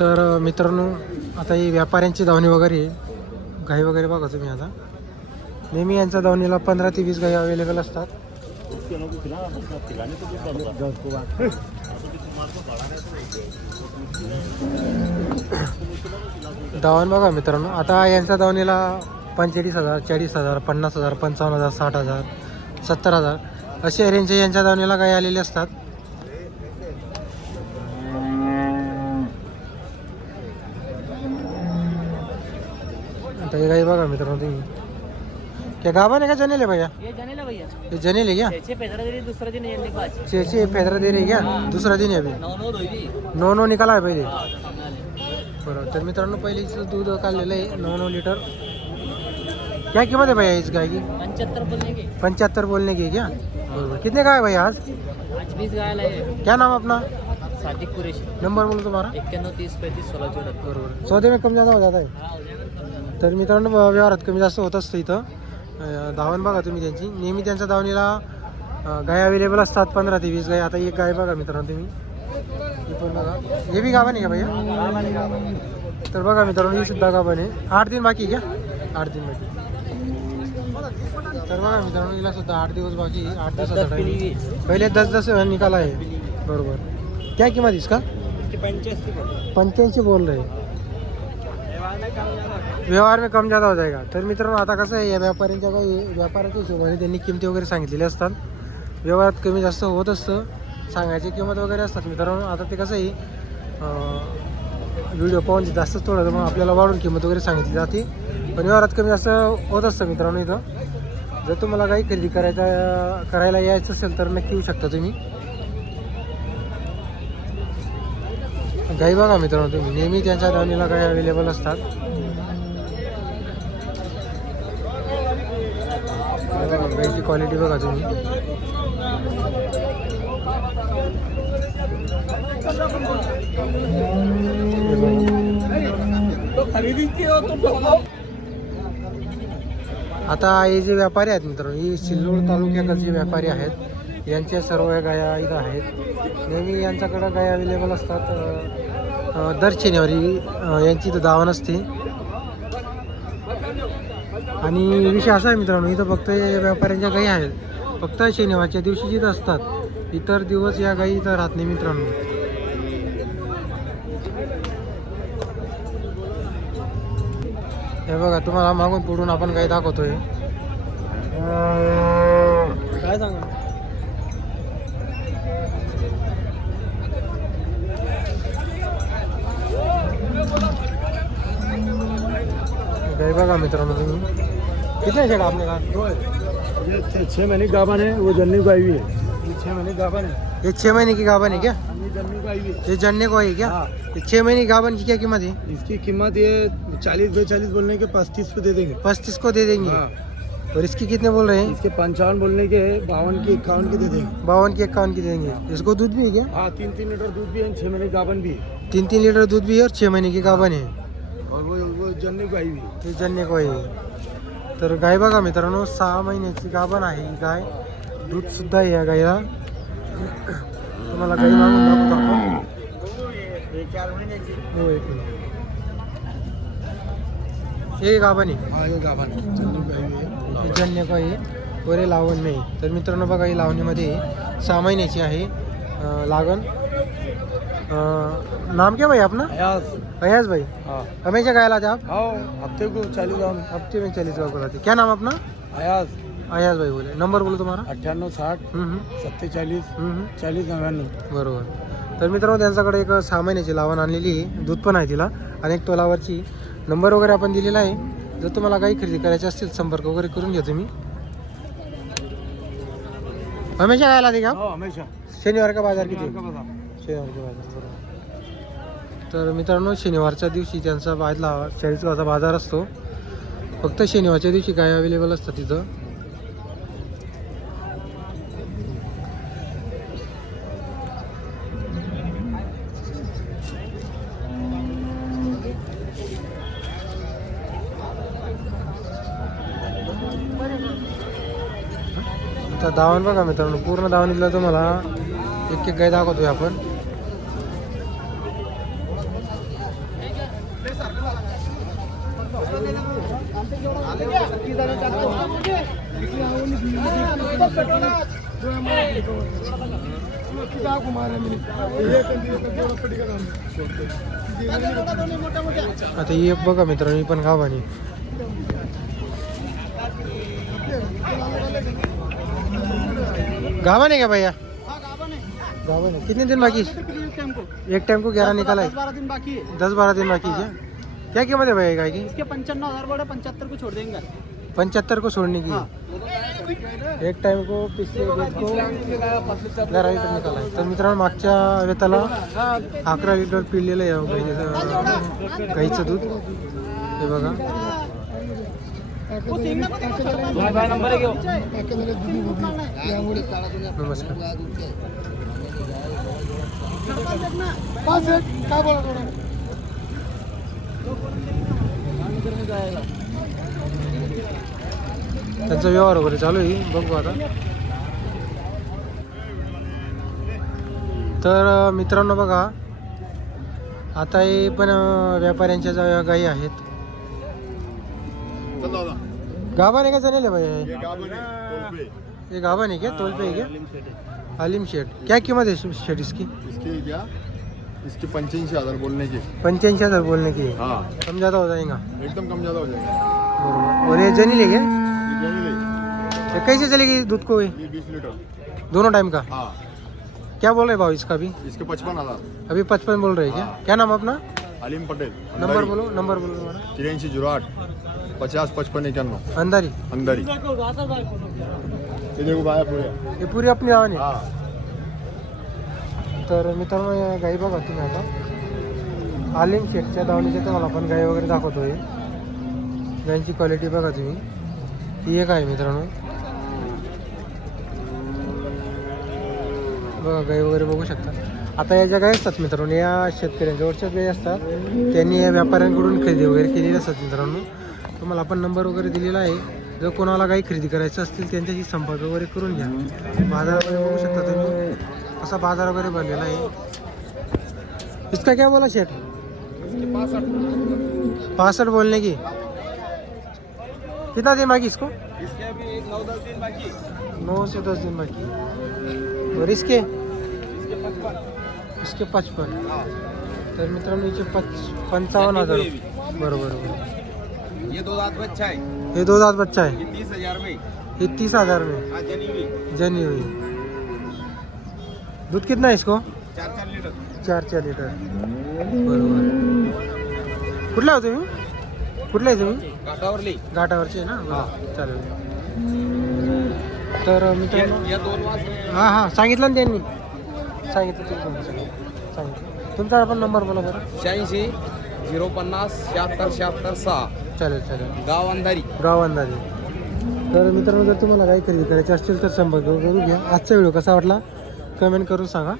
तर मित्रांनो आता ही व्यापाऱ्यांची धावणी वगैरे आहे. गाई वगैरे बघा तुम्ही आता. नेहमी यांच्या धावणीला पंधरा ते वीस गाई अवेलेबल असतात. धावण बघा मित्रांनो. आता यांच्या धावणीला पंचेचाळीस हजार चाळीस हजार पन्नास हजार पंचावन्न हजार साठ हजार सत्तर हजार असे रेंज यांच्या धावणीला गाई आलेले असतात. आता हे गाई बघा मित्रांनो तुम्ही क्या गाभा है का जनेल है भैया? ये जाने ला भैया। ये जनेल है क्या? त्याचे पेदरा दिली दुसरा दिन छे फेदरा दे रही है। क्या दूसरा दिन है अभी नऊ धोईली नऊ नऊ निकाला आहे पहिले। हा सामने बरोबर तर मित्रांनो पहिलेच दूध काढलेलं आहे नऊ नऊ लिटर। क्या कीमत है भैया इस गाय की? पंच्याहत्तर बोलने के। पंच्याहत्तर बोलने की है क्या? बरोबर। कितने है भैया आज? आज बीस गायला आहे क्या नाम अपना? सादिक कुरेशी। नंबर बोलो तुम्हारा। एक्क्याण्णव तीस पैतीस सोळा चौदा बरोबर। सौदे में कम ज़्यादा हो जाता है? हा उद्या पण कमी झालं. तर मित्रांनो व्यवहारात कमी जास्त होत असतं इथं. धावण बघा तुम्ही त्यांची. नेहमी त्यांच्या धावणीला गाय अवेलेबल असतात पंधरा ते वीस गाय. आता एक गाय बघा मित्रांनो तुम्ही. ही पण बघा. हे बी गाभा नाही का भैया? तर बघा मित्रांनो ही सुद्धा गाभण आहे. आठ दिन बाकी का? आठ दिन बाकी तर बघा मित्रांनो हिला सुद्धा आठ दिवस बाकी. आठ दिवसाचा दस time पिली आहे. वीस. पहिले दस दस निकाला आहे. बरोबर. क्या किंमत इसका? पंच्याऐंशी बोल रहे व्यवहार में कम ज़्यादा हो जाएगा। तर मित्रांनो आता कसं आहे या व्यापाऱ्यांच्या काही व्यापाराच्या हिशोबाने त्यांनी किमती वगैरे सांगितलेली असतात. व्यवहारात कमी जास्त होत असतं सांगायची किंमत वगैरे असतात. मित्रांनो आता ते कसं आहे व्हिडिओ पाहून जास्तच थोडं मग आपल्याला वाढून किंमत वगैरे सांगितली जाते. पण व्यवहारात कमी जास्त होत असतं मित्रांनो इथं. जर तुम्हाला काही खरेदी करायचा करायला यायचं असेल तर नक्की येऊ शकता तुम्ही. गाई बघा मित्रांनो तुम्ही नेहमी त्यांच्या दावणीला गाई अवेलेबल असतात. बघा, गाईची क्वालिटी बघा तुम्ही. आता हे जे व्यापारी आहेत मित्रांनो ही सिल्लोड तालुक्याकडचे व्यापारी आहेत यांच्या सर्व गाया इथं आहेत. नेहमी यांच्याकडं गाय अवेलेबल असतात. दर शनिवारी यांची इथं दावा नसते आणि विषय असा आहे मित्रांनो इथं फक्त व्यापाऱ्यांच्या गायी आहेत. फक्त शनिवारच्या दिवशी जिथं असतात इतर दिवस या गायी इथं राहत नाही मित्रांनो. हे बघा तुम्हाला मागून पुढून आपण गाई दाखवतोय. काय सांगा? बघा मित्रांनो तुम्ही? किती शेड आपले का ये छः- महीने गाभन है वो जन्नी को आई हुई है। ये छः महीने गाभन है ये छः महीने की गाभन है क्या? ये जन्नी को आई हुई है। ये जनने को है क्या? हाँ। ये छः महीने की गाभन की क्या कीमत है? इसकी कीमत ये चालीस बाई चालीस बोलने के पच्चीस को दे देंगे। पच्चीस को दे देंगे? और इसकी कितने बोल रहे हैं? इसके पंचावन बोलने के बावन की इक्यावन की दे देंगे। बावन की इक्यावन की देंगे। इसको दूध भी है क्या? हाँ तीन तीन लीटर दूध भी है छः महीने गाभन भी है। तीन तीन लीटर दूध भी है और छः महीने की गाभन है। और वो वो जन्नी को आई हुई है हे जन्ने को आहे. तर गाय बघा मित्रांनो सहा महिन्याची गाभण आहे ही गाय. दूध सुद्धा आहे या गायला तुम्हाला गाई मागून दाखवतो आपण. हो एक मिनिट. हे गाभण आहे. हाँ ये है जन्नी है हे जन्य आहे. वरे लावण नाही. तर मित्रांनो बघा ही लावणीमध्ये सहा महिन्याची आहे अं, लागण. नाम क्या भाई अपना? अयास अयाज भाई। हाँ। हमेशा गाय लाते आप? हाँ हफ्ते को चालीस दाम हफ्ते में चालीस गाँव को लाते। क्या नाम अपना? अयास अयाज भाई बोले। नंबर बोलो तुम्हारा। अट्ठानवे साठ। हम्म. चालीस नव्याण्णव। बरोबर। तर मित्रांनो त्यांच्याकडे एक सहा महिन्याची लावण आणलेली आहे. दूध पण आहे तिला. आणि एक तोलावरची नंबर वगैरे आपण दिलेला आहे. जर तुम्हाला काही खरेदी करायची असतील संपर्क वगैरे करून घ्या तुम्ही. हमेशा काय लागते का हमेशा. शनिवार का बाजार किती? बाजार बरोबर. तर मित्रांनो शनिवारच्या दिवशी त्यांचा बाजला वाजा बाजार असतो फक्त शनिवारच्या दिवशी काय अवेलेबल असतं तिथं? आता दावण बघा मित्रांनो पूर्ण दावण दिलं तुम्हाला एक एक गाय दाखवतोय आपण. आता ही एक बघा मित्रांनो पण गावानी. गावन है क्या भैया? गावन. है कितने दिन बाकी? एक टाइम को ग्यारह निकाला है दस बारह दिन बाकी है क्या कीमत है भैया गाय की? इसके पंचानवे हजार बोले पंचहत्तर को छोड़ देंगे। पंचहत्तर को छोड़ने की। हाँ। एक टाइम को पिछले वेत को लिटर निकाला तर मित्रांनो मागच्या वेताला अकरा लिटर पिळलेलं आहे हो गाईचं गाईचं दूध. हे बघा. नंबर नमस्कार त्यांचा व्यवहार वगैरे चालू आहे बघू आता तर मित्रांनो बघा आता हे पण व्यापाऱ्यांच्या ज्या गायी आहेत गाभा नाही का जनेले भाई ये गाभा नहीं क्या तोल पे है क्या आलिम शेठ क्या कीमत है शेठ इसकी इसकी क्या इसकी पंचासी हज़ार बोलने की। पंचायत हज़ार बोलने की? हाँ। कम ज़्यादा हो जाएगा? एकदम कम ज़्यादा हो जाएगा। और ये जनी ले गए ये जानी ले। कैसे चलेगी दूध को ये? ये बीस लीटर। दोनों टाइम का? हाँ। क्या बोल रहे भाव इसका भी इसके पचपन हज़ार। अभी पचपन बोल रहे हैं क्या? क्या नाम अपना? अलीम पटेल। नंबर बोलो नंबर बोलो हमारा तिरासी ज़ीरो आठ पचास पचपन इक्यानवे। अंधारी? अंदर ही ये देखो बाया पूरे हे पुरी आपली नावाने हाँ। तर मित्रांनो या गाई बघा तुम्ही आता. आलिम शेठच्या दावणीच्या तुम्हाला आपण गाई वगैरे दाखवतोय. गायींची क्वालिटी बघा तुम्ही. ही एक आहे मित्रांनो. बघा गाई वगैरे बघू शकता. आता या ज्या गाई असतात मित्रांनो या शेतकऱ्यांच्या गाई असतात त्यांनी या व्यापाऱ्यांकडून खरेदी वगैरे केलेली असतात मित्रांनो. तुम्हाला आपण नंबर वगैरे दिलेला आहे. जर कोणाला काही खरेदी करायचं असतील त्यांच्याशी संपर्क वगैरे करून घ्या. बाजार वगैरे बघू शकता तुम्ही. असा बाज़ार वगैरे भरलेला आहे. इसका क्या बोला शेठ? पासठ बोलने की. कितना दिन बाकी इसको? इसके अभी नौ दस दिन बाकी. नौ से दस दिन बाकी. और इसके? इसके पचपन. इसके पचपन. तर मित्रांनो याचे पच पंचावन्न हज़ार बरोबर बरोबर. ये दो दांत बच्चा है हे दो दात बच्चा आहे. ये तीस हज़ार में. हे तीस हज़ार में. हाँ जनी हुई जनी हुई दूध कितना है इसको? चार चार लीटर। चार चार लिटर। बरोबर कुठला आहे तुम्ही? कुठला आहे तुम्ही? काटावरली घाटावरचे आहे ना? चालेल. तर मित्रांनो या दोन वाज हां हां. सांगितलं ना त्यांनी. सांगितलं ते दोन सांगितलं. तुमचा पण नंबर बोला बरं. शहाऐंशी झिरो पन्नास शहात्तर शहात्तर सहा. चालेल चालेल. गाव अंधारी. गाव अंदाजे तर मित्रांनो जर तुम्हाला काही खरेदी करायची असतील तर संपर्क करून घ्या. आजचा व्हिडिओ कसा वाटला? कमेंट करून सांगा.